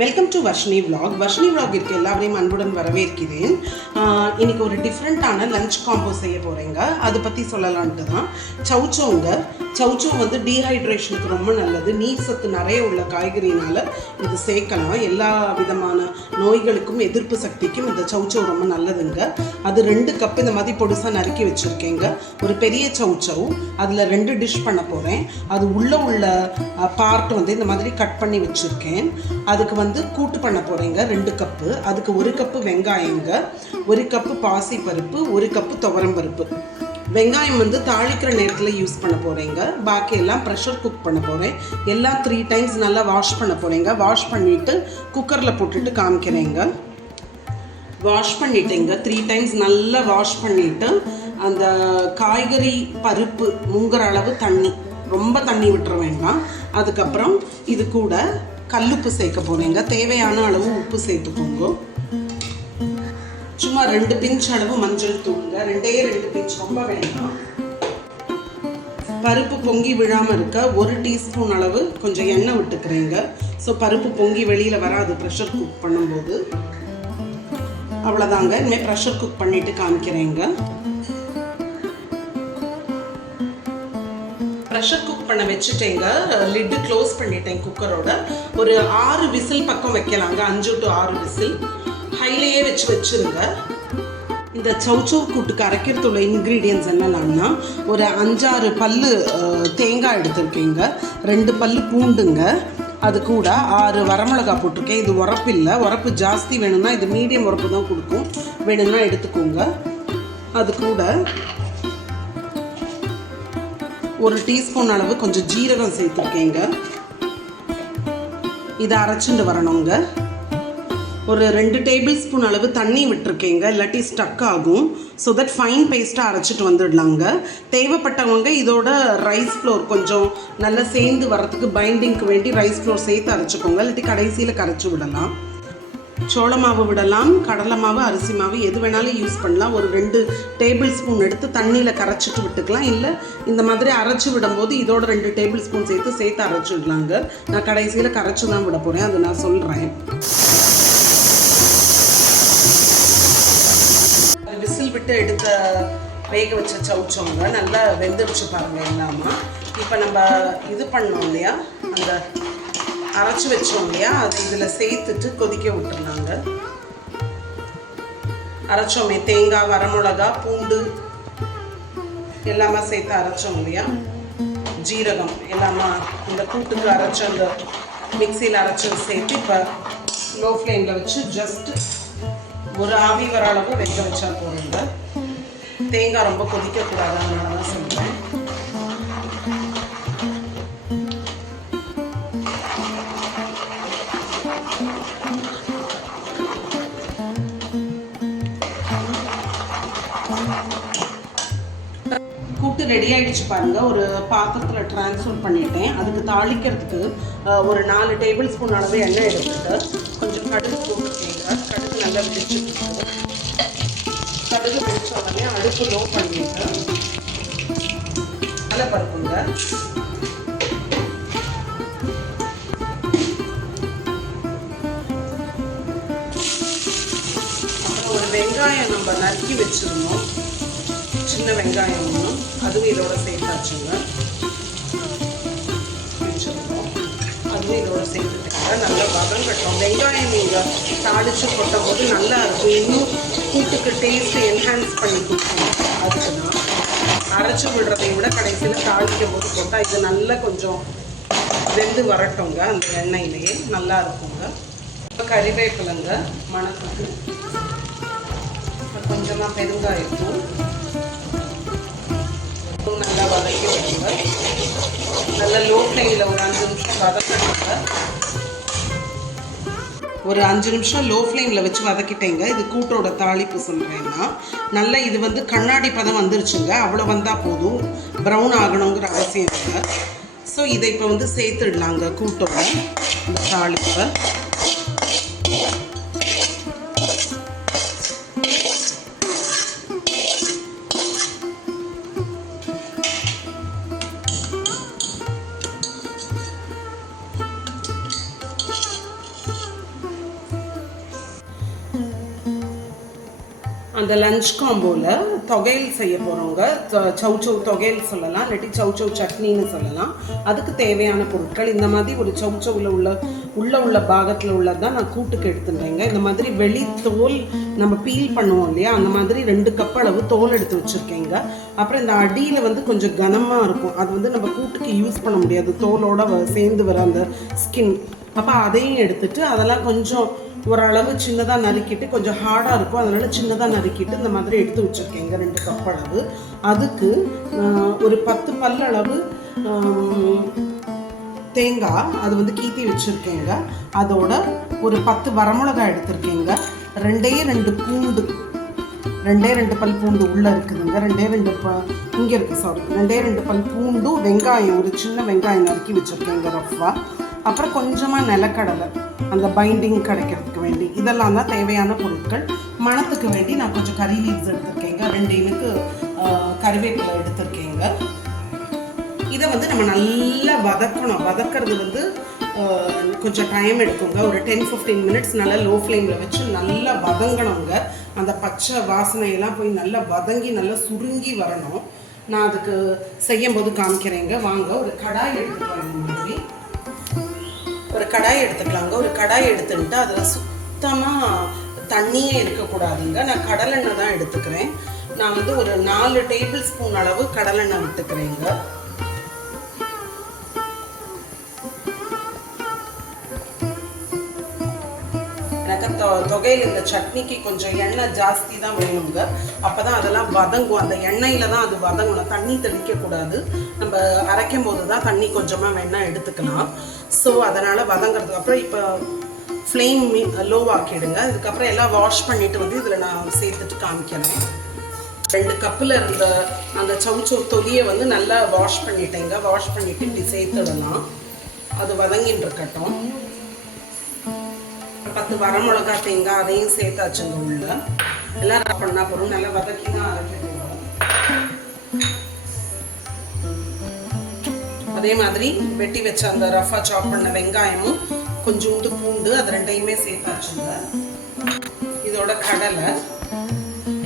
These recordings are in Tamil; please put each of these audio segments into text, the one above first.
Welcome to Varshini vlog. Varshini விலாகிற்கு எல்லாரையும் அன்புடன் வரவேற்கிறேன். இன்றைக்கி ஒரு டிஃப்ரெண்ட்டான லஞ்ச் காம்போ செய்ய போகிறேங்க. அதை பற்றி சொல்லலான்ட்டு தான். சௌச்சோங்க. சௌச்சோ வந்து டீஹைட்ரேஷனுக்கு ரொம்ப நல்லது. நீர் சத்து நிறைய உள்ள காய்கறினால் இது சேர்க்கலாம். எல்லா விதமான நோய்களுக்கும் எதிர்ப்பு சக்திக்கும் இந்த சௌச்சோ ரொம்ப நல்லதுங்க. அது 2 கப் இந்த மாதிரி பொடிசாக நறுக்கி வச்சுருக்கேங்க. ஒரு பெரிய சௌச்சோ, அதில் 2 டிஷ் பண்ண போகிறேன். அது உள்ள பார்ட் வந்து இந்த மாதிரி கட் பண்ணி வச்சுருக்கேன். அதுக்கு வந்து கூட்டு பண்ண போகிறேங்க 2 கப்பு. அதுக்கு 1 கப்பு வெங்காயங்க, 1 கப்பு பாசி பருப்பு, 1 கப்பு துவரம் பருப்பு. வெங்காயம் வந்து தாளிக்கிற நேரத்தில் யூஸ் பண்ண போகிறேங்க. பாக்கி எல்லாம் ப்ரெஷர் குக் பண்ண போகிறேன். எல்லாம் 3 டைம்ஸ் நல்லா வாஷ் பண்ண போகிறேங்க. வாஷ் பண்ணிவிட்டு குக்கரில் போட்டுட்டு காமிக்கிறேங்க. வாஷ் பண்ணிட்டேங்க. 3 டைம்ஸ் நல்லா வாஷ் பண்ணிவிட்டு அந்த காய்கறி பருப்பு முங்குற அளவு தண்ணி, ரொம்ப தண்ணி விட்டுற வேண்டாம். அதுக்கப்புறம் இது கூட கல்லுப்பு சேர்க்க போகிறேங்க. தேவையான அளவு உப்பு சேர்த்துக்கோங்க. சும்மா 2 பிஞ்ச் அளவு மஞ்சள் தூளுங்க. 2 பிஞ்ச், ரொம்ப வேண்டாம். பருப்பு பொங்கி விழாமல் இருக்க 1 டீஸ்பூன் அளவு கொஞ்சம் எண்ணெய் விட்டுக்கிறேங்க. ஸோ பருப்பு பொங்கி வெளியில் வராது ப்ரெஷர் குக் பண்ணும்போது. அவ்வளோதாங்க. இனிமேல் ப்ரெஷர் குக் பண்ணிவிட்டு காமிக்கிறேங்க. ப்ரெஷர் குக் பண்ண வச்சுட்டேங்க. லிட்டு க்ளோஸ் பண்ணிட்டேன் குக்கரோட. ஒரு 6 விசில் பக்கம் வைக்கலாங்க. 5 to 6 விசில் ஹைலேயே வச்சுருங்க. இந்த சௌச்சோ கூட்டுக்கு அரைக்கிறதுல உள்ள இன்க்ரீடியன்ட்ஸ் என்னென்னா, ஒரு 5-6 பல்லு தேங்காய் எடுத்துருக்கேங்க, 2 பல்லு பூண்டுங்க, அது கூட 6 வரமிளகா போட்டிருக்கேன். இது உரப்பு இல்லை. உரப்பு ஜாஸ்தி வேணும்னா இது மீடியம் உரப்பு தான் கொடுக்கும், வேணும்னா எடுத்துக்கோங்க. அது கூட 1 டீஸ்பூன் அளவு கொஞ்சம் ஜீரகம் சேர்த்துருக்கேங்க. இதை அரைச்சிட்டு வரணுங்க. ஒரு 2 டேபிள் ஸ்பூன் அளவு தண்ணி விட்டுருக்கேங்க, இல்லாட்டி ஸ்டக் ஆகும். ஸோ தட் ஃபைன் பேஸ்ட்டாக அரைச்சிட்டு வந்துடலாங்க. தேவைப்பட்டவங்க இதோட ரைஸ் ஃப்ளோர் கொஞ்சம் நல்லா சேர்ந்து வரத்துக்கு பைண்டிங்க்கு வேண்டி ரைஸ் ஃப்ளோர் சேர்த்து அரைச்சிக்கோங்க, இல்லாட்டி கடைசியில் கரைச்சி விடலாம். சோள மாவு விடலாம், கடலை மாவு, அரிசி மாவு, எது வேணாலும் யூஸ் பண்ணலாம். ஒரு 2 டேபிள் ஸ்பூன் எடுத்து தண்ணியில் கரைச்சிட்டு விட்டுக்கலாம். இல்லை இந்த மாதிரி அரைச்சி விடும்போது இதோட 2 டேபிள் ஸ்பூன் சேர்த்து அரைச்சி விடலாங்க. நான் கடைசியில் கரைச்சி தான் விட போகிறேன், அது நான் சொல்கிறேன். விசில் விட்டு எடுத்த வேக வச்ச சௌச்சோங்க நல்லா வெந்துடுச்சு பாருங்கள் எல்லாமா. இப்போ நம்ம இது பண்ணோம் இல்லையா, அந்த அரைச்சி வச்சோம் இல்லையா, அதை இதில் சேர்த்துட்டு கொதிக்க விட்டுருந்தாங்க. அரைச்சோமே தேங்காய், வரமிளகா, பூண்டு எல்லாமே சேர்த்து அரைச்சோம் இல்லையா, ஜீரகம் எல்லாமே இந்த கூட்டுக்கு அரைச்ச அந்த மிக்சியில் அரைச்சது சேர்த்து இப்போ லோ ஃப்ளேமில் வச்சு ஜஸ்ட்டு ஒரு ஆவி வர அளவு வேக வச்சா போடுங்க. தேங்காய் ரொம்ப கொதிக்கக்கூடாது, அதனால தான் சொல்கிறேன். கூட்டு ரெடி ஆகிடுச்சு பாருங்கள். ஒரு பாத்திரத்தில் ட்ரான்ஸ்ஃபர் பண்ணிட்டேன். அதுக்கு தாளிக்கிறதுக்கு ஒரு 4 டேபிள் ஸ்பூன் அளவு எண்ணெய் எடுத்துட்டு கொஞ்சம் கடுகு போட்டுக்கோங்க. கடுகு நல்லா பிடிச்சிட்டு, கடுகு பிடிச்ச உடனே அடுப்பு லோ பண்ணிட்டு நல்லா பருப்புங்க. அப்புறம் ஒரு வெங்காயம் நம்ம நறுக்கி வச்சிருந்தோம், சின்ன வெங்காயம் ஒன்று, அதுவும் இதோட சேர்த்தாச்சுங்க. அதுவும் இதோட சேர்த்துட்டாங்க. நல்லா வதங்கட்டும். வெங்காயம் நீங்கள் தாளித்து கொட்டும் போது நல்லா இருக்கும், இன்னும் கூட்டுக்கு டேஸ்ட்டு என்ஹான்ஸ் பண்ணி கொடுக்கும். அதுக்கு தான் அரைச்சி விடுறதை விட கடைசியில் தாளிக்கும் போது போட்டால் இது நல்லா கொஞ்சம் வெந்து வரட்டுங்க. அந்த எண்ணெயிலேயே நல்லா இருக்குங்க. இப்போ கறிவேப்பிலைங்க மணத்துக்கு, கொஞ்சமாக பெருங்காயத்தூள் நல்லா வதக்கி விடுங்க. நல்லா லோ ஃப்ளேமில் ஒரு 5 நிமிஷம் வதக்கிடுங்க. ஒரு 5 நிமிஷம் லோ ஃப்ளேமில் வச்சு வதக்கிட்டேங்க. இது கூட்டோட தாளிப்பு சொல்கிறேன்னா, நல்லா இது வந்து கண்ணாடி பதம் வந்துருச்சுங்க. அவ்வளோ வந்தால் போதும், ப்ரௌன் ஆகணுங்கிற அவசியம் இல்லை. ஸோ இதை இப்போ வந்து சேர்த்துடலாங்க கூட்டோட இந்த தாளிப்பை. அந்த லஞ்ச் காம்போவில் தொகையல் செய்ய போகிறவங்க சௌச்சௌ தொகையல் சொல்லலாம், இல்லாட்டி சௌச்சௌ சட்னின்னு சொல்லலாம். அதுக்கு தேவையான பொருட்கள் இந்த மாதிரி ஒரு சௌச்சௌவில் உள்ள பாகத்தில் உள்ளது தான் நான் கூட்டுக்கு எடுத்துட்டேங்க. இந்த மாதிரி வெளி தோல் நம்ம பீல் பண்ணுவோம் இல்லையா, அந்த மாதிரி 2 கப் அளவு தோல் எடுத்து வச்சுருக்கேங்க. அப்புறம் இந்த அடியில் வந்து கொஞ்சம் கனமாக இருக்கும், அது வந்து நம்ம கூட்டுக்கு யூஸ் பண்ண முடியாது, தோலோட சேர்ந்து வர அந்த ஸ்கின். அப்போ அதையும் எடுத்துட்டு அதெல்லாம் கொஞ்சம் ஓரளவு சின்னதாக நறுக்கிட்டு, கொஞ்சம் ஹார்டாக இருக்கும் அதனால் சின்னதாக நறுக்கிட்டு இந்த மாதிரி எடுத்து வச்சுருக்கேங்க 2 கப் அளவு. அதுக்கு ஒரு 10 பல்லளவு தேங்காய் அது வந்து கீத்தி வச்சுருக்கேங்க. அதோட ஒரு 10 வரமிளகாய் எடுத்திருக்கேங்க. 2 பூண்டு, 2 பல் பூண்டு உள்ளே இருக்குதுங்க. 2 இங்கே இருக்குது, சாரி, 2 பல் பூண்டு, வெங்காயம் ஒரு சின்ன வெங்காயம் நறுக்கி வச்சுருக்கேங்க ரஃப்பாக. அப்புறம் கொஞ்சமாக நிலக்கடலை அந்த பைண்டிங் கிடைக்கிறதுக்கு வேண்டி. இதெல்லாம் தான் தேவையான பொருட்கள். மணத்துக்கு வேண்டி நான் கொஞ்சம் கறி லீவ்ஸ் எடுத்திருக்கேங்க. 2 இனுக்கு கறிவேப்பிலை எடுத்திருக்கேங்க. இதை வந்து நம்ம நல்லா வதக்கணும். வதக்கிறது வந்து கொஞ்சம் டைம் எடுக்குங்க. ஒரு 10-15 மினிட்ஸ் நல்லா லோ ஃப்ளேமில் வச்சு நல்லா வதங்கணுங்க. அந்த பச்சை வாசனையெல்லாம் போய் நல்லா வதங்கி நல்லா சுருங்கி வரணும். நான் அதுக்கு செய்யும்போது காமிக்கிறேங்க. வாங்க ஒரு கடாய் எடுத்துக்கலாம். இந்த மாதிரி ஒரு கடாய் எடுத்துக்கலாங்க. ஒரு கடாய் எடுத்துக்கிட்டு அதில் சுத்தமாக தண்ணியே இருக்கக்கூடாதுங்க. நான் கடலெண்ணெய் தான் எடுத்துக்கிறேன். நான் வந்து ஒரு 4 டேபிள் ஸ்பூன் அளவு கடலெண்ணெய் விட்டுக்கிறேங்க. எனக்கு தொகையில் இந்த சட்னிக்கு கொஞ்சம் எண்ணெய் ஜாஸ்தி தான் வேணுங்க. அப்போ தான் அதெல்லாம் வதங்கும். அந்த எண்ணெயில் தான் அது வதங்கணும், தண்ணி தெளிக்கக்கூடாது. நம்ம அரைக்கும் போது தான் தண்ணி கொஞ்சமாக வேணால் எடுத்துக்கலாம். ஸோ அதனால் வதங்கிறதுக்கு அப்புறம் இப்போ ஃப்ளேம் லோவாக்கிடுங்க. இதுக்கப்புறம் எல்லாம் வாஷ் பண்ணிவிட்டு வந்து இதில் நான் சேர்த்துட்டு காமிக்கிறேன். 2 கப்பில் இருந்த அந்த சௌச்சௌ தொலியை வந்து நல்லா வாஷ் பண்ணிட்டேங்க. வாஷ் பண்ணிவிட்டு இப்படி சேர்த்துடலாம். அது வதங்கின்னு இருக்கட்டும். 10 வரமிளகா தேங்காய் அதையும் சேர்த்தாச்சுங்க. உள்ள எல்லாம் பண்ணால் போகிறோம். நல்லா வதக்கி தான் அரைக்க போகிறோம். அதே மாதிரி வெட்டி வச்ச அந்த ரஃபா சாப் பண்ண வெங்காயமும் கொஞ்சோண்டு பூண்டு அது 2யுமே சேர்த்தாச்சுங்க. இதோட கடலை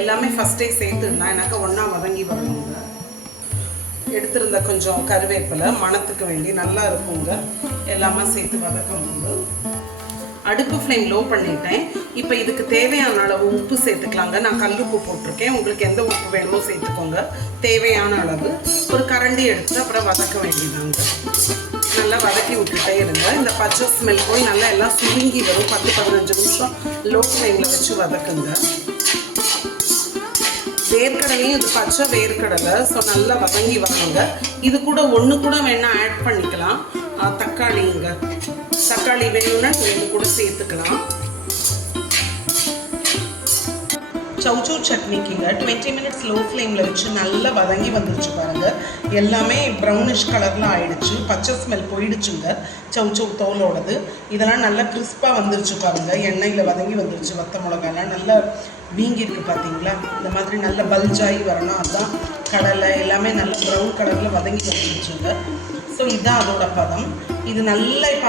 எல்லாமே ஃபஸ்ட்டே சேர்த்துடலாம், எனக்கு ஒன்றா வதங்கி வரணுங்க. எடுத்திருந்த கொஞ்சம் கருவேப்பிலை மணத்துக்கு வேண்டி நல்லா இருக்குங்க. எல்லாமே சேர்த்து வதக்கணுங்க. அடுப்பு ஃப்ளேம் லோ பண்ணிட்டேன். இப்போ இதுக்கு தேவையான அளவு உப்பு சேர்த்துக்கலாங்க. நான் கல்லுப்பு போட்டிருக்கேன். உங்களுக்கு எந்த உப்பு வேணுமோ சேர்த்துக்கோங்க. தேவையான அளவு ஒரு கரண்டி எடுத்து அப்புறம் வதக்க வேண்டியதாங்க. நல்லா வதக்கி விட்டுட்டே இருங்க. இந்த பச்சை ஸ்மெல் போய் நல்லா எல்லாம் சுருங்கி வரும். 10-15 நிமிஷம் லோ ஃப்ளேமில் வச்சு வதக்குங்க. வேர்க்கடலையும் இது பச்சை வேர்க்கடலை, ஸோ நல்லா வதங்கி வரணுங்க. இது கூட ஒன்று கூட வேணால் ஆட் பண்ணிக்கலாம். தக்காளிங்க, தக்காளி வேணும்னா இது கூட சேர்த்துக்கலாம். சௌச்சௌ சட்னிக்குங்க 20 மினிட்ஸ் லோ ஃப்ளேமில் வச்சு நல்லா வதங்கி வந்துருச்சு பாருங்கள். எல்லாமே ப்ரௌனிஷ் கலரில் ஆயிடுச்சு. பச்சை ஸ்மெல் போயிடுச்சுங்க சௌச்சௌ தோலோடது. இதெல்லாம் நல்லா கிறிஸ்பாக வந்துருச்சு பாருங்கள். எண்ணெயில் வதங்கி வந்துருச்சு. வத்த மிளகாலாம் நல்லா வீங்கிருக்கு பார்த்தீங்களா. இந்த மாதிரி நல்ல பல்ஜாகி வரணும். அதுதான் கடலை எல்லாமே நல்ல ப்ரௌன் கலரில் வதங்கி வந்துருச்சுங்க. ஸோ இதுதான் அதோட பதம். இது நல்லா இப்போ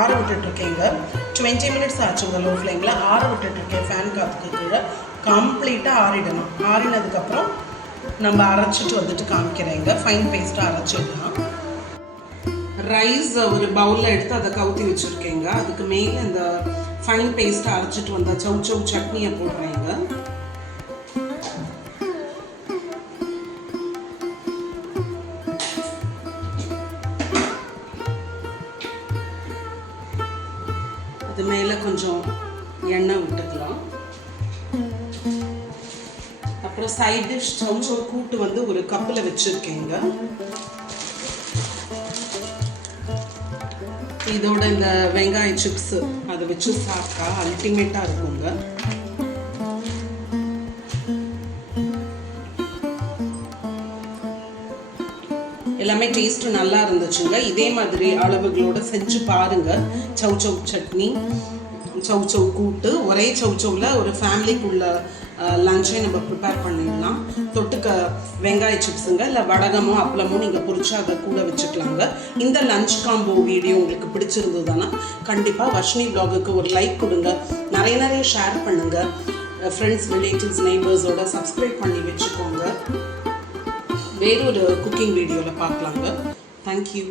ஆற விட்டுட்ருக்கேங்க. 20 மினிட்ஸ் ஆச்சுங்க லோ ஃப்ளேமில். ஆற விட்டுட்ருக்கேன் ஃபேன் காற்றுக்கு கீழே. கம்ப்ளீட்டாக ஆறிடணும். ஆறினதுக்கப்புறம் நம்ம அரைச்சிட்டு வந்துட்டு காமிக்கிறேங்க. ஃபைன் பேஸ்ட்டாக அரைச்சிடலாம். ரைஸ் ஒரு பவுலில் எடுத்து அதை கவுத்தி வச்சுருக்கேங்க. அதுக்கு மேலே இந்த ஃபைன் பேஸ்ட்டாக அரைச்சிட்டு வந்தால் சௌச்சௌ சட்னியை போடுறேங்க. அது மேலே கொஞ்சம் எண்ணெய் விட்டுக்கலாம். அப்புறம் சைட் டிஷ் சௌச்சௌ கூட்டு வந்து ஒரு கப்பில் வச்சுருக்கேங்க. இதோட இந்த வெங்காய சிப்ஸ் அதை வச்சு சாப்பிட்டா அல்டிமேட்டாக இருக்குங்க. எல்லாமே டேஸ்ட்டு நல்லா இருந்துச்சுங்க. இதே மாதிரி அளவுகளோடு செஞ்சு பாருங்கள். சௌச்சௌ சட்னி, சௌச்சௌ கூட்டு, ஒரே சௌச்சௌவில் ஒரு ஃபேமிலிக்குள்ள லஞ்சை நம்ம ப்ரிப்பேர் பண்ணிடலாம். தொட்டுக்க வெங்காய சிப்ஸுங்க, இல்லை வடகமோ அப்பளமோ நீங்கள் பொரிச்சு அதை கூட வச்சுக்கலாங்க. இந்த லஞ்ச் காம்போ வீடியோ உங்களுக்கு பிடிச்சிருந்ததுன்னா கண்டிப்பாக வர்ஷினி வ்ளாகுக்கு ஒரு லைக் கொடுங்க. நிறைய ஷேர் பண்ணுங்கள். ஃப்ரெண்ட்ஸ், ரிலேட்டிவ்ஸ், நெய்பர்ஸோட சப்ஸ்கிரைப் பண்ணி வச்சுக்கோங்க. வேறொரு குக்கிங் வீடியோவில் பார்க்கலாங்க. தேங்க்யூ.